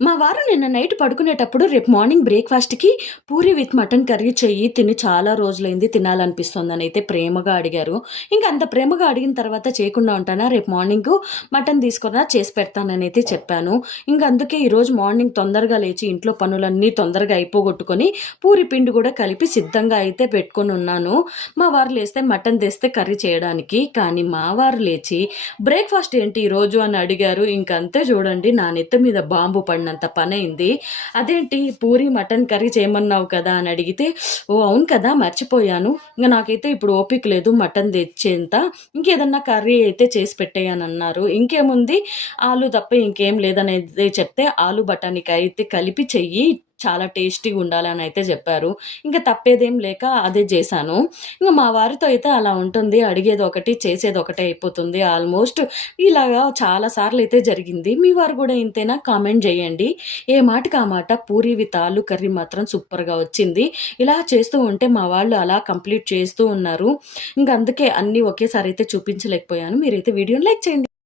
మా వారు నిన్న నైట్ పడుకునేటప్పుడు రేపు మార్నింగ్ బ్రేక్‌ఫాస్ట్‌కి పూరి విత్ మటన్ కర్రీ చెయ్యి, తిని చాలా రోజులైంది తినాలనిపిస్తోందనైతే ప్రేమగా అడిగారు. ఇంక అంత ప్రేమగా అడిగిన తర్వాత చేయకుండా ఉంటానా? రేపు మార్నింగు మటన్ తీసుకురా చేసి పెడతాననైతే చెప్పాను. ఇంక అందుకే ఈరోజు మార్నింగ్ తొందరగా లేచి ఇంట్లో పనులన్నీ తొందరగా అయిపోగొట్టుకొని, పూరి పిండి గూడా కలిపి సిద్ధంగా అయితే పెట్టుకొనున్నాను. మా వారు లేస్తే మటన్ తెస్తే కర్రీ చేయడానికి. కానీ మా వారు లేచి బ్రేక్‌ఫాస్ట్ ఏంటి ఈరోజు అని అడిగారు. ఇంకంతే చూడండి నా నెత్తి మీద బాంబు పడినంత పనైంది. అదేంటి పూరి మటన్ కర్రీ చేయమన్నావు కదా అని అడిగితే, ఓహ్! అవును కదా! మర్చిపోయాను. ఇంక నాకైతే ఇప్పుడు ఓపిక లేదు మటన్ తెచ్చేంత. ఇంకేదన్నా కర్రీ అయితే చేసి పెట్టేయి అనన్నారు. ఇంకేముంది ఆలు తప్ప ఇంకేం లేదనైతే చెప్తే, ఆలు బఠానీకాయ అయితే కలిపి చెయ్యి చాలా టేస్టీగా ఉండాలని అయితే చెప్పారు. ఇంక తప్పేదేం లేక అదే చేశాను. ఇంక మా వారితో అయితే అలా ఉంటుంది. అడిగేదొకటి, చేసేదొకటే అయిపోతుంది. ఆల్మోస్ట్ ఇలాగా చాలా సార్లయితే జరిగింది. మీ వారు గూడా ఇంతేనా? కామెంట్ జేయండి. ఏ మాటకి ఆ మాట పూరి విత్ ఆలు కర్రీ మాత్రం సూపర్‌గా వచ్చింది. ఇలా చేస్తూ ఉంటే మా వాళ్ళు అలా కంప్లీట్ చేస్తూ ఉన్నారు. ఇంక అందుకే అన్నీ ఒకేసారి అయితే చూపించలేకపోయాను. మీరైతే వీడియోని లైక్ చేయండి.